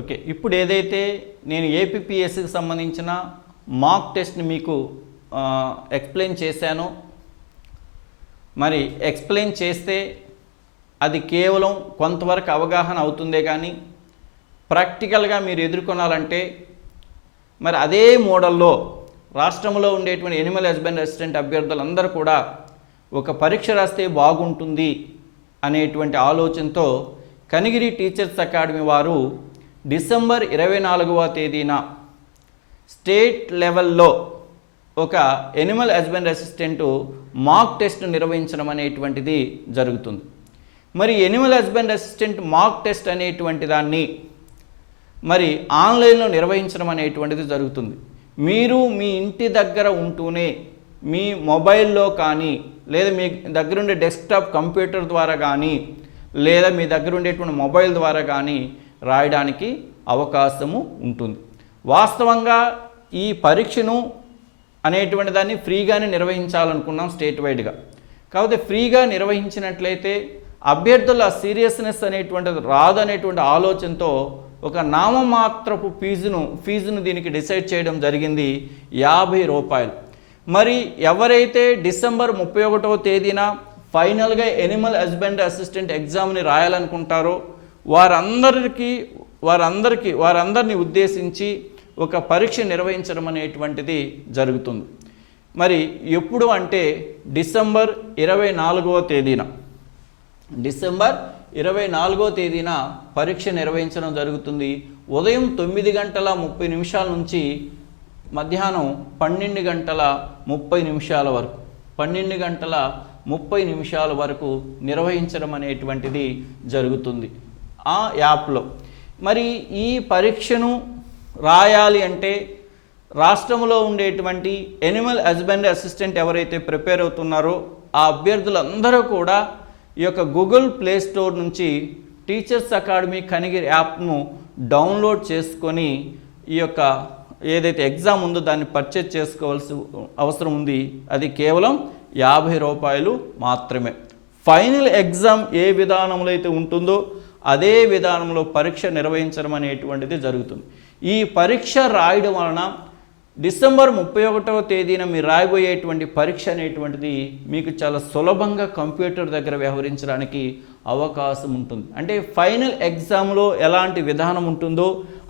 Okay, ఇప్పుడు ఏదైతే నేను ఏపీపీఎస్సికి సంబంధించిన మాక్ టెస్ట్ని మీకు ఎక్స్ప్లెయిన్ చేశానో, మరి ఎక్స్ప్లెయిన్ చేస్తే అది కేవలం కొంతవరకు అవగాహన అవుతుందే కానీ ప్రాక్టికల్గా మీరు ఎదుర్కొనాలంటే మరి అదే మోడల్లో రాష్ట్రంలో ఉండేటువంటి ఎనిమల్ హస్బెండరీ అసిస్టెంట్ అభ్యర్థులందరూ కూడా ఒక పరీక్ష రాస్తే బాగుంటుంది అనేటువంటి ఆలోచనతో కనిగిరి టీచర్స్ అకాడమీ వారు డిసెంబర్ 24వ తేదీన స్టేట్ లెవెల్లో ఒక Animal husbandry assistant mock test నిర్వహించడం అనేటువంటిది జరుగుతుంది. మరి Animal husbandry assistant mock test అనేటువంటి దాన్ని మరి ఆన్లైన్లో నిర్వహించడం అనేటువంటిది జరుగుతుంది. మీరు మీ ఇంటి దగ్గర ఉంటూనే మీ మొబైల్లో కానీ లేదా మీ దగ్గర ఉండే డెస్క్టాప్ కంప్యూటర్ ద్వారా కానీ లేదా మీ దగ్గర ఉండేటువంటి మొబైల్ ద్వారా కానీ రాయడానికి అవకాశము ఉంటుంది. వాస్తవంగా ఈ పరీక్షను అనేటువంటి దాన్ని ఫ్రీగానే నిర్వహించాలనుకున్నాం స్టేట్ వైడ్గా. కాకపోతే ఫ్రీగా నిర్వహించినట్లయితే అభ్యర్థుల సీరియస్నెస్ అనేటువంటిది రాదనేటువంటి ఆలోచనతో ఒక నామమాత్రపు ఫీజును దీనికి డిసైడ్ చేయడం జరిగింది, 50 రూపాయలు. మరి ఎవరైతే డిసెంబర్ 31వ తేదీన ఫైనల్గా ఎనిమల్ హస్బెండరీ అసిస్టెంట్ ఎగ్జామ్ని రాయాలనుకుంటారో వారందరినీ ఉద్దేశించి ఒక పరీక్ష నిర్వహించడం అనేటువంటిది జరుగుతుంది. మరి ఎప్పుడు అంటే డిసెంబర్ 24వ తేదీన పరీక్ష నిర్వహించడం జరుగుతుంది. ఉదయం 9:30 నుంచి మధ్యాహ్నం 12:30 వరకు 12:30 వరకు నిర్వహించడం అనేటువంటిది జరుగుతుంది ఆ యాప్లో. మరి ఈ పరీక్షను రాయాలి అంటే రాష్ట్రంలో ఉండేటువంటి ఎనిమల్ హస్బెండరీ అసిస్టెంట్ ఎవరైతే ప్రిపేర్ అవుతున్నారో ఆ అభ్యర్థులందరూ కూడా ఈ యొక్క గూగుల్ ప్లే స్టోర్ నుంచి టీచర్స్ అకాడమీ కనిగిరి యాప్ను డౌన్లోడ్ చేసుకొని ఈ యొక్క ఏదైతే ఎగ్జామ్ ఉందో దాన్ని పర్చేజ్ చేసుకోవాల్సి అవసరం ఉంది. అది కేవలం 50 రూపాయలు మాత్రమే. ఫైనల్ ఎగ్జామ్ ఏ విధానంలో అయితే ఉంటుందో అదే విధానంలో పరీక్ష నిర్వహించడం అనేటువంటిది జరుగుతుంది. ఈ పరీక్ష రాయడం వలన డిసెంబర్ 31వ తేదీన మీరు రాయబోయేటువంటి పరీక్ష అనేటువంటిది మీకు చాలా సులభంగా కంప్యూటర్ దగ్గర వ్యవహరించడానికి అవకాశం ఉంటుంది. అంటే ఫైనల్ ఎగ్జామ్లో ఎలాంటి విధానం ఉంటుందో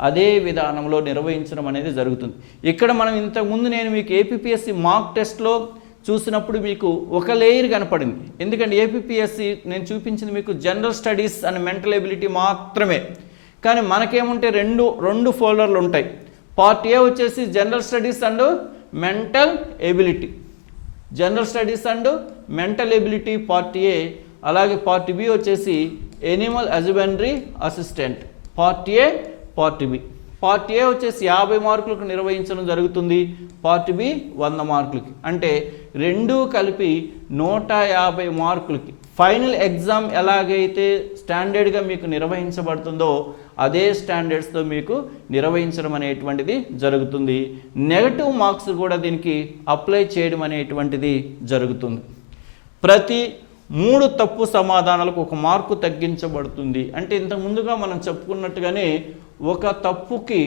అదే విధానంలో నిర్వహించడం అనేది జరుగుతుంది. ఇక్కడ మనం ఇంతకుముందు నేను మీకు ఏపీపీఎస్సి మాక్ టెస్ట్లో చూసినప్పుడు మీకు ఒక లేయర్ కనపడింది. ఎందుకంటే ఏపీపీఎస్సి నేను చూపించింది మీకు general studies and mental ability మాత్రమే. కానీ మనకేముంటే రెండు ఫోల్డర్లు ఉంటాయి. పార్ట్ ఏ వచ్చేసి general studies and mental ability part A, అలాగే పార్ట్ బి వచ్చేసి animal husbandry assistant part A part B. Part A వచ్చేసి 50 మార్కులకు నిర్వహించడం జరుగుతుంది, పార్ట్ బి 100 మార్కులకి. అంటే రెండూ కలిపి 150 మార్కులకి ఫైనల్ ఎగ్జామ్ ఎలాగైతే స్టాండర్డ్గా మీకు నిర్వహించబడుతుందో అదే స్టాండర్డ్స్తో మీకు నిర్వహించడం అనేటువంటిది జరుగుతుంది. నెగటివ్ మార్క్స్ కూడా దీనికి అప్లై చేయడం అనేటువంటిది జరుగుతుంది. ప్రతి 3 తప్పు సమాధానాలకు 1 మార్కు తగ్గించబడుతుంది. అంటే ఇంతకు ముందుగా మనం చెప్పుకున్నట్టుగానే ఒక తప్పుకి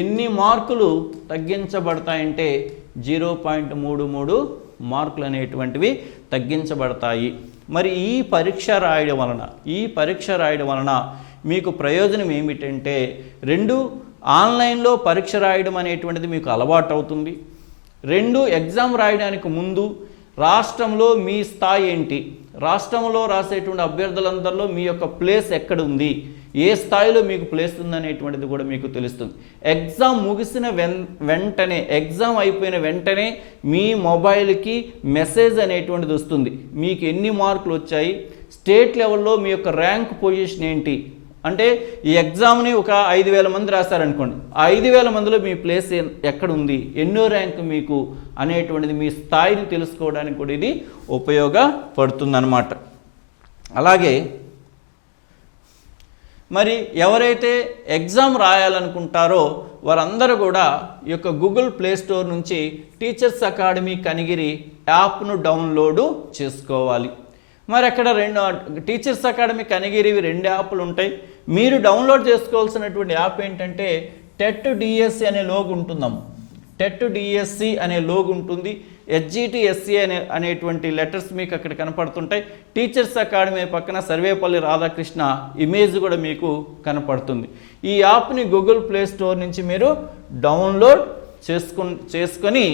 ఎన్ని మార్కులు తగ్గించబడతాయంటే 0.33 మార్కులు అనేటువంటివి తగ్గించబడతాయి. మరి ఈ పరీక్ష రాయడం వలన మీకు ప్రయోజనం ఏమిటంటే ఆన్లైన్లో పరీక్ష రాయడం అనేటువంటిది మీకు అలవాటు అవుతుంది. ఎగ్జామ్ రాయడానికి ముందు రాష్ట్రంలో మీ స్థాయి ఏంటి, రాష్ట్రంలో రాసేటువంటి అభ్యర్థులందరిలో మీ యొక్క ప్లేస్ ఎక్కడ ఉంది, ఏ స్థాయిలో మీకు ప్లేస్ ఉందనేటువంటిది కూడా మీకు తెలుస్తుంది. ఎగ్జామ్ ముగిసిన ఎగ్జామ్ అయిపోయిన వెంటనే మీ మొబైల్కి మెసేజ్ అనేటువంటిది వస్తుంది. మీకు ఎన్ని మార్కులు వచ్చాయి, స్టేట్ లెవెల్లో మీ యొక్క ర్యాంక్ పొజిషన్ ఏంటి. అంటే ఈ ఎగ్జామ్ని ఒక 5,000 మంది రాశారనుకోండి, 5,000 మందిలో మీ ప్లేస్ ఎక్కడ ఉంది, ఎన్నో ర్యాంక్ మీకు అనేటువంటిది మీ స్థాయిని తెలుసుకోవడానికి కూడా ఇది ఉపయోగపడుతుందన్నమాట. అలాగే మరి ఎవరైతే ఎగ్జామ్ రాయాలనుకుంటారో వారందరూ కూడా ఈ యొక్క గూగుల్ ప్లే స్టోర్ నుంచి టీచర్స్ అకాడమీ కనిగిరి యాప్ను డౌన్లోడ్ చేసుకోవాలి. మరి అక్కడ టీచర్స్ అకాడమీ కనిగిరివి 2 యాప్లు ఉంటాయి. మీరు డౌన్లోడ్ చేసుకోవాల్సినటువంటి యాప్ ఏంటంటే టెట్ డిఎస్సి అనే లోగో ఉంటుందమ్మ. టెట్ డిఎస్సి అనే లోగో ఉంటుంది. HGTSC అనేటువంటి లెటర్స్ మీకు అక్కడ కనపడుతుంటాయి. టీచర్స్ అకాడమీ పక్కన సర్వేపల్లి రాధాకృష్ణ ఇమేజ్ కూడా మీకు కనపడుతుంది. ఈ యాప్ని గూగుల్ ప్లే స్టోర్ నుంచి మీరు డౌన్లోడ్ చేసుకొని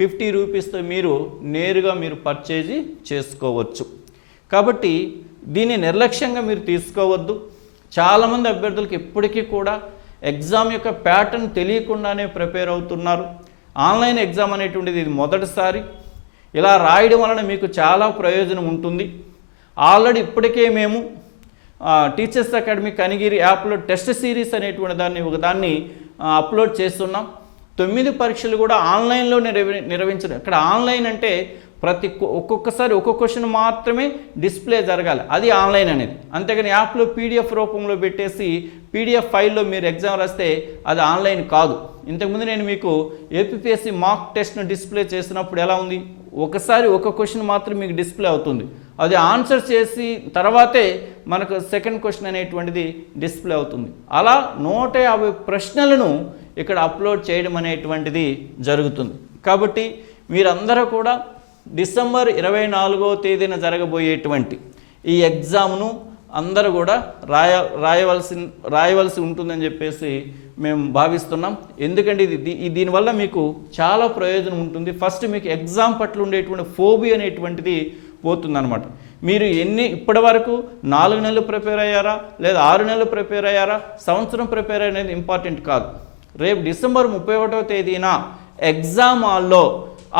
50 రూపీస్తో మీరు నేరుగా మీరు పర్చేజ్ చేసుకోవచ్చు. కాబట్టి దీన్ని నిర్లక్ష్యంగా మీరు తీసుకోవద్దు. చాలామంది అభ్యర్థులకు ఇప్పటికీ కూడా ఎగ్జామ్ యొక్క ప్యాటర్న్ తెలియకుండానే ప్రిపేర్ అవుతున్నారు. ఆన్లైన్ ఎగ్జామ్ అనేటువంటిది ఇది మొదటిసారి. ఇలా రాయడం వలన మీకు చాలా ప్రయోజనం ఉంటుంది. ఆల్రెడీ ఇప్పటికే మేము టీచర్స్ అకాడమీ కనిగిరి యాప్లో టెస్ట్ సిరీస్ అనేటువంటి దాన్ని అప్లోడ్ చేస్తున్నాం. 9 పరీక్షలు కూడా ఆన్లైన్లో నిర్వహించడం. ఇక్కడ ఆన్లైన్ అంటే ఒక్కొక్కసారి ఒక్కొక్క క్వశ్చన్ మాత్రమే డిస్ప్లే జరగాలి, అది ఆన్లైన్ అనేది. అంతేగాని యాప్లో PDF రూపంలో పెట్టేసి PDF ఫైల్లో మీరు ఎగ్జామ్ రాస్తే అది ఆన్లైన్ కాదు. ఇంతకుముందు నేను మీకు APPSC మాక్ టెస్ట్ను డిస్ప్లే చేసినప్పుడు ఎలా ఉంది, ఒకసారి ఒక క్వశ్చన్ మాత్రం మీకు డిస్ప్లే అవుతుంది, అది ఆన్సర్ చేసి తర్వాతే మనకు సెకండ్ క్వశ్చన్ అనేటువంటిది డిస్ప్లే అవుతుంది. అలా 150 ప్రశ్నలను ఇక్కడ అప్లోడ్ చేయడం అనేటువంటిది జరుగుతుంది. కాబట్టి మీరందరూ కూడా డిసెంబర్ 24వ తేదీన జరగబోయేటువంటి ఈ ఎగ్జామ్ను అందరూ కూడా రాయవలసి ఉంటుందని చెప్పేసి మేము భావిస్తున్నాం. ఎందుకంటే దీనివల్ల మీకు చాలా ప్రయోజనం ఉంటుంది. ఫస్ట్ మీకు ఎగ్జామ్ పట్ల ఉండేటువంటి ఫోబియా అనేటువంటిది పోతుందన్నమాట. మీరు ఇప్పటి వరకు 4 నెలలు ప్రిపేర్ అయ్యారా, లేదా 6 నెలలు ప్రిపేర్ అయ్యారా, సంవత్సరం ప్రిపేర్ అనేది ఇంపార్టెంట్ కాదు. రేపు డిసెంబర్ 31వ తేదీన ఎగ్జామ్ హాల్లో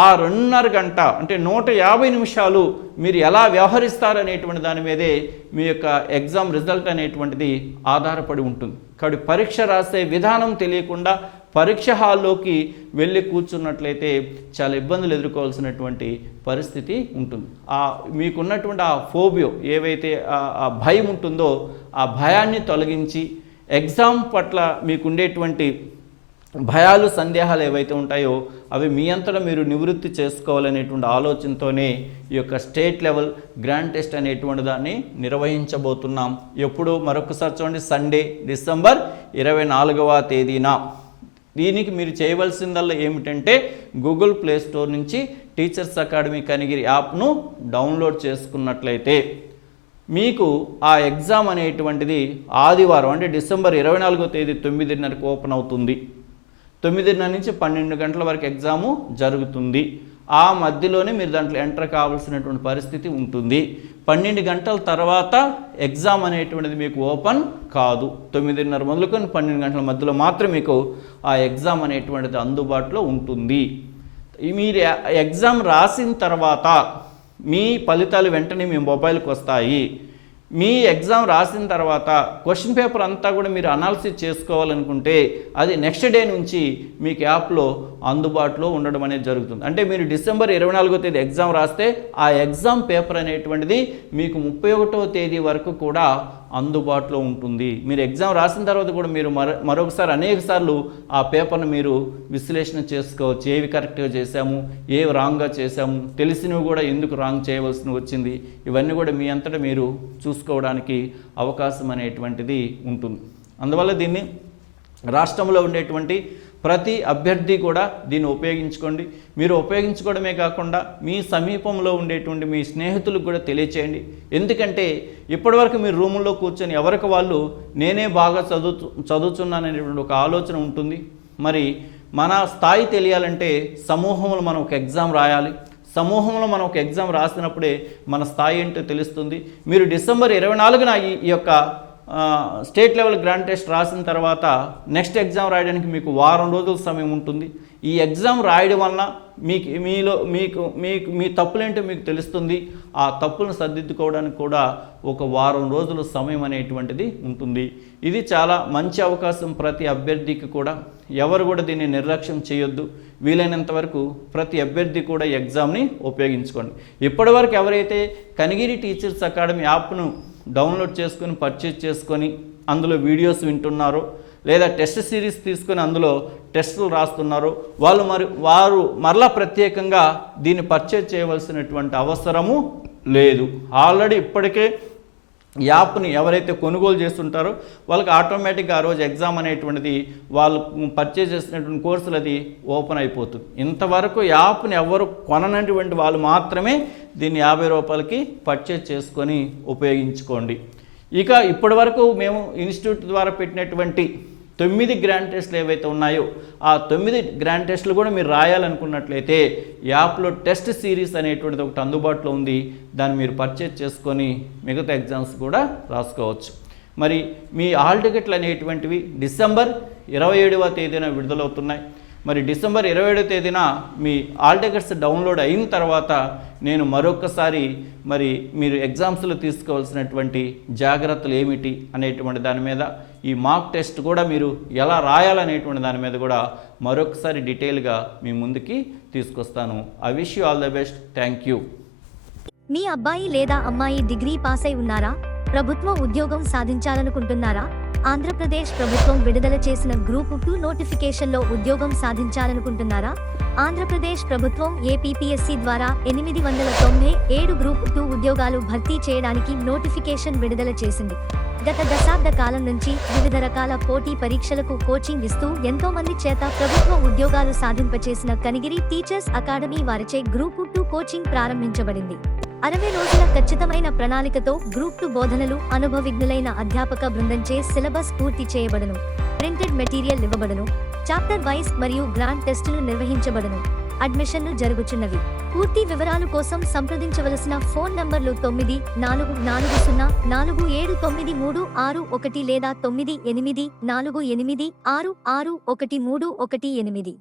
ఆ 2.5 గంట అంటే 150 నిమిషాలు మీరు ఎలా వ్యవహరిస్తారనేటువంటి దాని మీదే మీ యొక్క ఎగ్జామ్ రిజల్ట్ అనేటువంటిది ఆధారపడి ఉంటుంది. కాబట్టి పరీక్ష రాసే విధానం తెలియకుండా పరీక్ష హాల్లోకి వెళ్ళి కూర్చున్నట్లయితే చాలా ఇబ్బందులు ఎదుర్కోవాల్సినటువంటి పరిస్థితి ఉంటుంది. మీకున్నటువంటి ఆ ఫోబియో ఏవైతే ఆ భయం ఉంటుందో ఆ భయాన్ని తొలగించి ఎగ్జామ్ పట్ల మీకుండేటువంటి భయాలు సందేహాలు ఏవైతే ఉంటాయో అవి మీ అంతటా మీరు నివృత్తి చేసుకోవాలనేటువంటి ఆలోచనతోనే ఈ యొక్క స్టేట్ లెవెల్ గ్రాండ్ టెస్ట్ అనేటువంటి దాన్ని నిర్వహించబోతున్నాం. ఎప్పుడు మరొకసారి చూడండి, సండే డిసెంబర్ 24వ తేదీన. దీనికి మీరు చేయవలసిందల్లా ఏమిటంటే గూగుల్ ప్లే స్టోర్ నుంచి టీచర్స్ అకాడమీ కనిగిరి యాప్ను డౌన్లోడ్ చేసుకున్నట్లయితే మీకు ఆ ఎగ్జామ్ అనేటువంటిది ఆదివారం అంటే డిసెంబర్ 24వ తేదీ 9:30కి ఓపెన్ అవుతుంది. 9:30 నుంచి 12 గంటల వరకు ఎగ్జాము జరుగుతుంది. ఆ మధ్యలోనే మీరు దాంట్లో ఎంటర్ కావాల్సినటువంటి పరిస్థితి ఉంటుంది. 12 గంటల తర్వాత ఎగ్జామ్ అనేటువంటిది మీకు ఓపెన్ కాదు. 9:30 మొదలుకొని 12 గంటల మధ్యలో మాత్రం మీకు ఆ ఎగ్జామ్ అనేటువంటిది అందుబాటులో ఉంటుంది. మీరు ఎగ్జామ్ రాసిన తర్వాత మీ ఫలితాలు వెంటనే మీ మొబైల్కి వస్తాయి. మీ ఎగ్జామ్ రాసిన తర్వాత క్వశ్చన్ పేపర్ అంతా కూడా మీరు అనాలిసిస్ చేసుకోవాలనుకుంటే అది నెక్స్ట్ డే నుంచి మీకు యాప్లో అందుబాటులో ఉండడం అనేది జరుగుతుంది. అంటే మీరు డిసెంబర్ 24వ తేదీ ఎగ్జామ్ రాస్తే ఆ ఎగ్జామ్ పేపర్ అనేటువంటిది మీకు 31వ తేదీ వరకు కూడా అందుబాటులో ఉంటుంది. మీరు ఎగ్జామ్ రాసిన తర్వాత కూడా మీరు మరొకసారి అనేక సార్లు ఆ పేపర్ను మీరు విశ్లేషణ చేసుకోవచ్చు. ఏవి కరెక్ట్గా చేశాము, ఏవి రాంగ్గా చేశాము, తెలిసినవి కూడా ఎందుకు రాంగ్ చేయవలసి వచ్చింది, ఇవన్నీ కూడా మీ అంతటా మీరు చూసుకోవడానికి అవకాశం అనేటువంటిది ఉంటుంది. అందువల్ల దీన్ని రాష్ట్రంలో ఉండేటువంటి ప్రతి అభ్యర్థి కూడా దీన్ని ఉపయోగించుకోండి. మీరు ఉపయోగించుకోవడమే కాకుండా మీ సమీపంలో ఉండేటువంటి మీ స్నేహితులకు కూడా తెలియచేయండి. ఎందుకంటే ఇప్పటివరకు మీరు రూముల్లో కూర్చొని ఎవరికి వాళ్ళు నేనే బాగా చదువుతున్నాననేటువంటి ఒక ఆలోచన ఉంటుంది. మరి మన స్థాయి తెలియాలంటే సమూహంలో మనం ఒక ఎగ్జామ్ రాయాలి. సమూహంలో మనం ఒక ఎగ్జామ్ రాసినప్పుడే మన స్థాయి ఏంటో తెలుస్తుంది. మీరు డిసెంబర్ 24న ఈ యొక్క స్టేట్ లెవెల్ గ్రాండ్ టెస్ట్ రాసిన తర్వాత నెక్స్ట్ ఎగ్జామ్ రాయడానికి మీకు వారం రోజుల సమయం ఉంటుంది. ఈ ఎగ్జామ్ రాయడం వలన మీ తప్పులేంటో మీకు తెలుస్తుంది. ఆ తప్పులను సర్దిద్దుకోవడానికి కూడా ఒక వారం రోజుల సమయం అనేటువంటిది ఉంటుంది. ఇది చాలా మంచి అవకాశం ప్రతి అభ్యర్థికి కూడా. ఎవరు కూడా దీన్ని నిర్లక్ష్యం చేయొద్దు. వీలైనంత వరకు ప్రతి అభ్యర్థి కూడా ఎగ్జామ్ని ఉపయోగించుకోండి. ఇప్పటివరకు ఎవరైతే కనిగిరి టీచర్స్ అకాడమీ యాప్ను డౌన్లోడ్ చేసుకొని పర్చేజ్ చేసుకొని అందులో వీడియోస్ వింటున్నారో లేదా టెస్ట్ సిరీస్ తీసుకొని అందులో టెస్టులు రాస్తున్నారు వారు మరలా ప్రత్యేకంగా దీన్ని పర్చేజ్ చేయవలసినటువంటి అవసరము లేదు. ఆల్రెడీ ఇప్పటికే యాప్ని ఎవరైతే కొనుగోలు చేస్తుంటారో వాళ్ళకి ఆటోమేటిక్గా ఆ రోజు ఎగ్జామ్ అనేటువంటిది వాళ్ళు పర్చేజ్ చేసినటువంటి కోర్సులు అది ఓపెన్ అయిపోతుంది. ఇంతవరకు యాప్ని ఎవరు కొననటువంటి వాళ్ళు మాత్రమే దీన్ని 50 రూపాయలకి పర్చేజ్ చేసుకొని ఉపయోగించుకోండి. ఇక ఇప్పటి వరకు మేము ఇన్స్టిట్యూట్ ద్వారా పెట్టినటువంటి 9 గ్రాండ్ టెస్ట్లు ఏవైతే ఉన్నాయో ఆ 9 గ్రాండ్ టెస్ట్లు కూడా మీరు రాయాలనుకున్నట్లయితే యాప్లో టెస్ట్ సిరీస్ అనేటువంటిది ఒకటి అందుబాటులో ఉంది. దాన్ని మీరు పర్చేజ్ చేసుకొని మిగతా ఎగ్జామ్స్ కూడా రాసుకోవచ్చు. మరి మీ హాల్ టికెట్లు అనేటువంటివి డిసెంబర్ 27వ తేదీన విడుదలవుతున్నాయి. మరి డిసెంబర్ 27వ తేదీన మీ హాల్ టికెట్స్ డౌన్లోడ్ అయిన తర్వాత నేను మరొకసారి మరి మీరు ఎగ్జామ్స్లో తీసుకోవాల్సినటువంటి జాగ్రత్తలు ఏమిటి అనేటువంటి దాని మీద, ఈ మాక్ టెస్ట్ కూడా మీరు ఎలా రాయాలనేటువంటి దాని మీద కూడా మరొకసారి డీటెయిల్గా మీ ముందుకి తీసుకొస్తాను. I wish you all the best. Thank you. మీ అబ్బాయి లేదా అమ్మాయి డిగ్రీ పాస్ అయి ఉన్నారా? ప్రభుత్వ ఉద్యోగం సాధించాలనుకుంటున్నారా? ఆంధ్రప్రదేశ్ ప్రభుత్వం విడుదల చేసిన గ్రూప్ 2 నోటిఫికేషన్లో ఉద్యోగం సాధించాలనుకుంటున్నారా? ఆంధ్రప్రదేశ్ ప్రభుత్వం ఏపీపీఎస్సీ ద్వారా 897 గ్రూప్ 2 ఉద్యోగాలు భర్తీ చేయడానికి నోటిఫికేషన్ విడుదల చేసింది. గత దశాబ్ద కాలం నుంచి వివిధ రకాల పోటీ పరీక్షలకు కోచింగ్ ఇస్తూ ఎంతో మంది చేత ప్రభుత్వ ఉద్యోగాలు సాధింపచేసిన కనిగిరి టీచర్స్ అకాడమీ వారిచే గ్రూప్ 2 కోచింగ్ ప్రారంభించబడింది. 60 రోజుల ఖచ్చితమైన ప్రణాళికతో గ్రూప్ 2 బోధనలు అనుభవజ్ఞులైన అధ్యాపక బృందంచే సిలబస్ పూర్తి చేయబడును. ప్రింటెడ్ మెటీరియల్ ఇవ్వబడును. చాప్టర్ వైస్ మరియు గ్రాండ్ టెస్టులు నిర్వహించబడును. అడ్మిషన్లు జరుగుచున్నవి. పూర్తి వివరాల కోసం సంప్రదించవలసిన ఫోన్ నంబర్లు 9440479361 లేదా 984866611318.